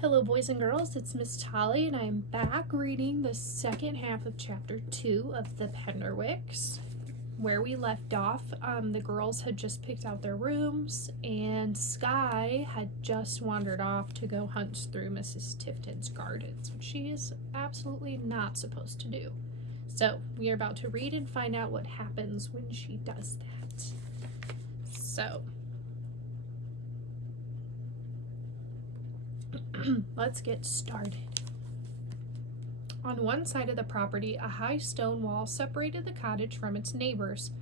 Hello boys and girls, it's Miss Tolly and I am back reading the second half of chapter 2 of the Penderwicks. Where we left off, the girls had just picked out their rooms and Skye had just wandered off to go hunt through Mrs. Tifton's gardens, which she is absolutely not supposed to do. So we are about to read and find out what happens when she does that. So let's get started. On one side of the property, a high stone wall separated the cottage from its neighbors.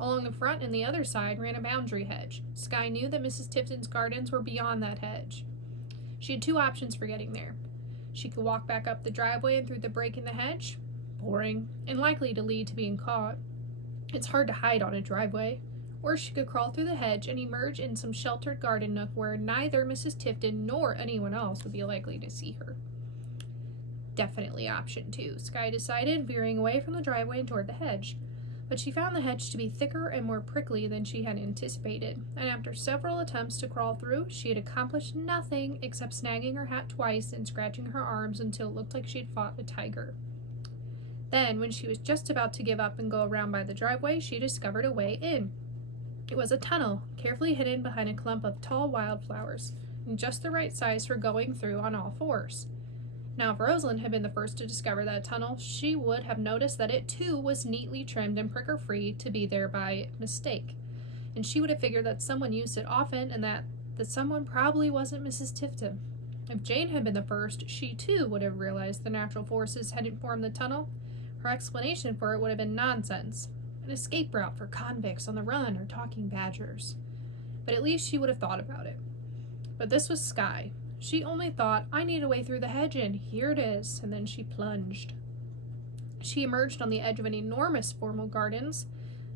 Along the front and the other side ran a boundary hedge. Skye knew that Mrs. Tifton's gardens were beyond that hedge. She had two options for getting there. She could walk back up the driveway and through the break in the hedge. Boring, and likely to lead to being caught. It's hard to hide on a driveway. Or she could crawl through the hedge and emerge in some sheltered garden nook where neither Mrs. Tifton nor anyone else would be likely to see her. Definitely option 2, Skye decided, veering away from the driveway and toward the hedge. But she found the hedge to be thicker and more prickly than she had anticipated, and after several attempts to crawl through, she had accomplished nothing except snagging her hat twice and scratching her arms until it looked like she had fought a tiger. Then, when she was just about to give up and go around by the driveway, she discovered a way in. It was a tunnel, carefully hidden behind a clump of tall wildflowers, and just the right size for going through on all fours. Now, if Rosalind had been the first to discover that tunnel, she would have noticed that it too was neatly trimmed and pricker-free to be there by mistake, and she would have figured that someone used it often and that someone probably wasn't Mrs. Tifton. If Jane had been the first, she too would have realized the natural forces hadn't formed the tunnel. Her explanation for it would have been nonsense. An escape route for convicts on the run or talking badgers. But at least she would have thought about it. But this was Skye. She only thought, I need a way through the hedge and here it is, and then she plunged. She emerged on the edge of an enormous formal gardens,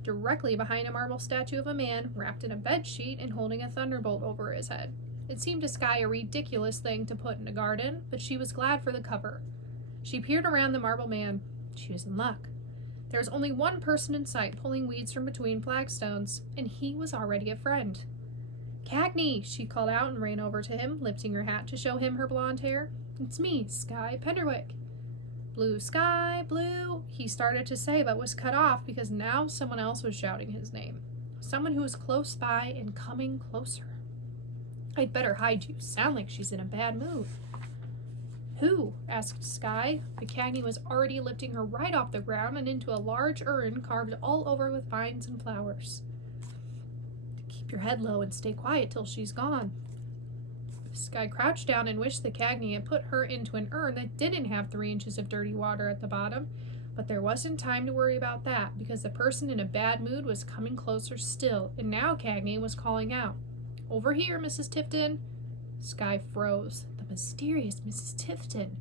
directly behind a marble statue of a man wrapped in a bedsheet and holding a thunderbolt over his head. It seemed to Skye a ridiculous thing to put in a garden, but she was glad for the cover. She peered around the marble man. She was in luck. There was only one person in sight pulling weeds from between flagstones, and he was already a friend. Cagney, she called out and ran over to him, lifting her hat to show him her blonde hair. It's me, Skye Penderwick. Blue sky, blue, he started to say, but was cut off because now someone else was shouting his name. Someone who was close by and coming closer. I'd better hide you. Sound like she's in a bad mood. Who? Asked Skye. The Cagney was already lifting her right off the ground and into a large urn carved all over with vines and flowers. Keep your head low and stay quiet till she's gone. Skye crouched down and wished the Cagney had put her into an urn that didn't have 3 inches of dirty water at the bottom, but there wasn't time to worry about that because the person in a bad mood was coming closer still, and now Cagney was calling out, Over here, Mrs. Tifton. Skye froze. The mysterious Mrs. Tifton.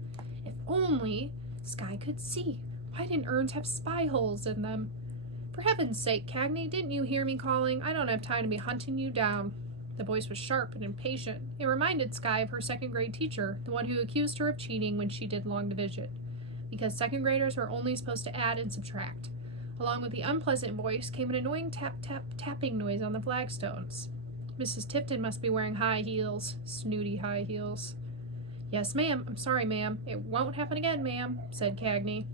If only Skye could see. Why didn't urns have spy holes in them? For heaven's sake, Cagney, didn't you hear me calling? I don't have time to be hunting you down. The voice was sharp and impatient. It reminded Skye of her second-grade teacher, the one who accused her of cheating when she did long division, because second graders were only supposed to add and subtract. Along with the unpleasant voice came an annoying tapping noise on the flagstones. Mrs. Tifton must be wearing high heels, snooty high heels. Yes, ma'am. I'm sorry, ma'am. It won't happen again, ma'am, said Cagney.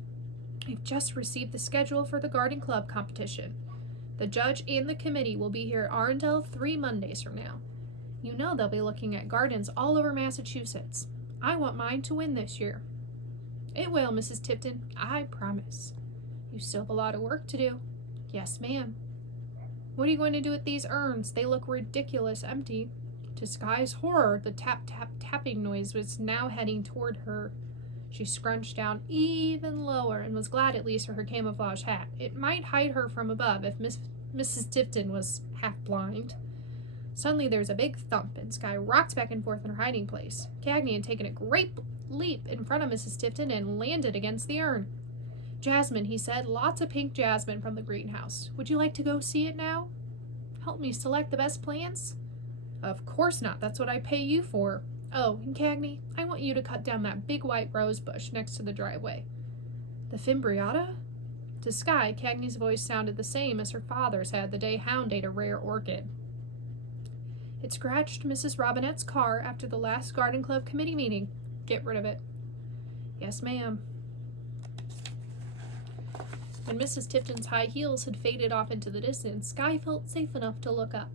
I've just received the schedule for the garden club competition. The judge and the committee will be here at Arundel 3 Mondays from now. You know they'll be looking at gardens all over Massachusetts. I want mine to win this year. It will, Mrs. Tifton. I promise. You still have a lot of work to do. Yes, ma'am. What are you going to do with these urns? They look ridiculous empty. To Skye's horror, the tapping noise was now heading toward her. She scrunched down even lower and was glad at least for her camouflage hat. It might hide her from above if Mrs. Tifton was half blind. Suddenly there was a big thump and Skye rocked back and forth in her hiding place. Cagney had taken a great leap in front of Mrs. Tifton and landed against the urn. Jasmine, he said, lots of pink jasmine from the greenhouse. Would you like to go see it now? Help me select the best plants? Of course not. That's what I pay you for. Oh, and Cagney, I want you to cut down that big white rose bush next to the driveway. The fimbriata? To Skye, Cagney's voice sounded the same as her father's had the day Hound ate a rare orchid. It scratched Mrs. Robinette's car after the last garden club committee meeting. Get rid of it. Yes, ma'am. When Mrs. Tifton's high heels had faded off into the distance, Skye felt safe enough to look up.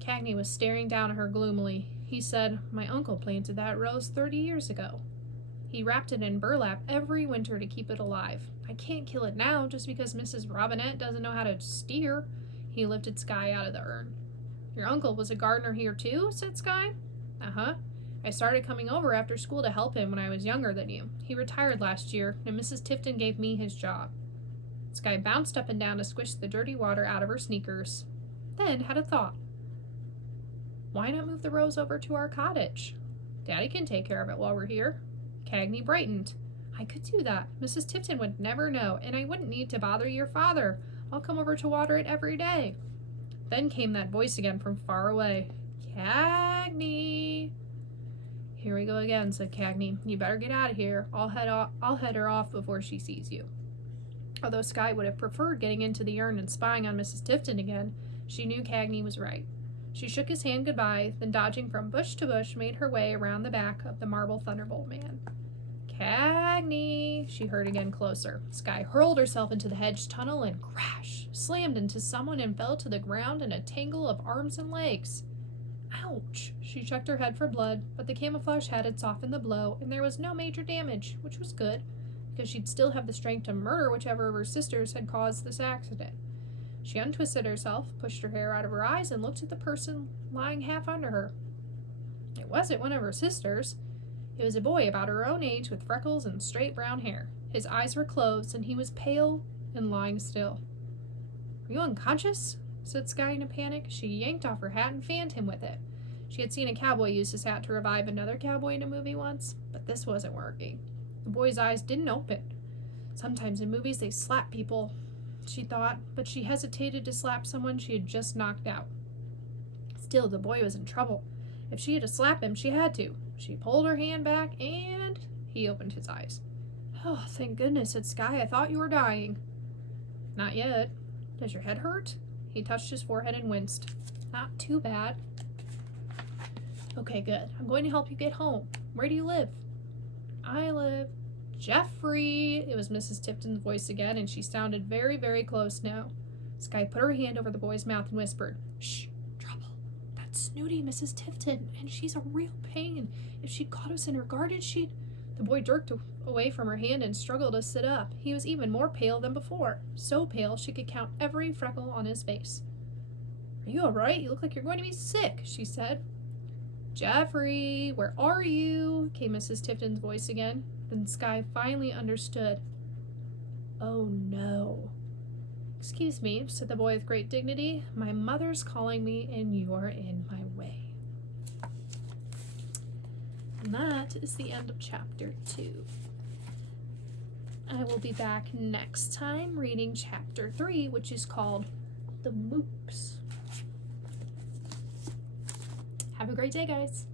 Cagney was staring down at her gloomily. He said, "My uncle planted that rose 30 years ago. He wrapped it in burlap every winter to keep it alive. I can't kill it now just because Mrs. Robinette doesn't know how to steer." He lifted Skye out of the urn. "Your uncle was a gardener here too?" said Skye. "Uh-huh. I started coming over after school to help him when I was younger than you. He retired last year, and Mrs. Tifton gave me his job." Skye bounced up and down to squish the dirty water out of her sneakers, then had a thought. "Why not move the rose over to our cottage? Daddy can take care of it while we're here." Cagney brightened. "I could do that. Mrs. Tifton would never know, and I wouldn't need to bother your father. I'll come over to water it every day." Then came that voice again from far away. "Cagney." "Here we go again," said Cagney. "You better get out of here. I'll head her off before she sees you." Although Skye would have preferred getting into the urn and spying on Mrs. Tifton again, she knew Cagney was right. She shook his hand goodbye, then dodging from bush to bush, made her way around the back of the marble thunderbolt man. "Cagney," she heard again closer. Skye hurled herself into the hedge tunnel and crash, slammed into someone and fell to the ground in a tangle of arms and legs. Ouch! She checked her head for blood, but the camouflage hat had softened the blow, and there was no major damage, which was good, because she'd still have the strength to murder whichever of her sisters had caused this accident. She untwisted herself, pushed her hair out of her eyes, and looked at the person lying half under her. It wasn't one of her sisters. It was a boy about her own age with freckles and straight brown hair. His eyes were closed, and he was pale and lying still. "Are you unconscious?" said Skye in a panic. She yanked off her hat and fanned him with it. She had seen a cowboy use his hat to revive another cowboy in a movie once, but this wasn't working. The boy's eyes didn't open. Sometimes in movies they slap people, she thought, but she hesitated to slap someone she had just knocked out. Still, the boy was in trouble. If she had to slap him, she had to. She pulled her hand back, and he opened his eyes. "Oh, thank goodness," said Skye. "I thought you were dying." "Not yet. Does your head hurt?" He touched his forehead and winced. "Not too bad." "Okay, good. I'm going to help you get home. Where do you live?" "I live..." "Jeffrey!" It was Mrs. Tifton's voice again, and she sounded very, very close now. Skye put her hand over the boy's mouth and whispered, "Shh, trouble. That's snooty Mrs. Tifton, and she's a real pain. If she'd caught us in her garden, she'd..." The boy jerked away from her hand and struggled to sit up. He was even more pale than before, so pale she could count every freckle on his face. "Are you all right? You look like you're going to be sick," she said. "Jeffrey, where are you?" came Mrs. Tifton's voice again. Then Skye finally understood. "Oh, no." "Excuse me," said the boy with great dignity. "My mother's calling me, and you're in my way." And that is the end of chapter 2. I will be back next time reading chapter 3, which is called The Moops. Have a great day, guys.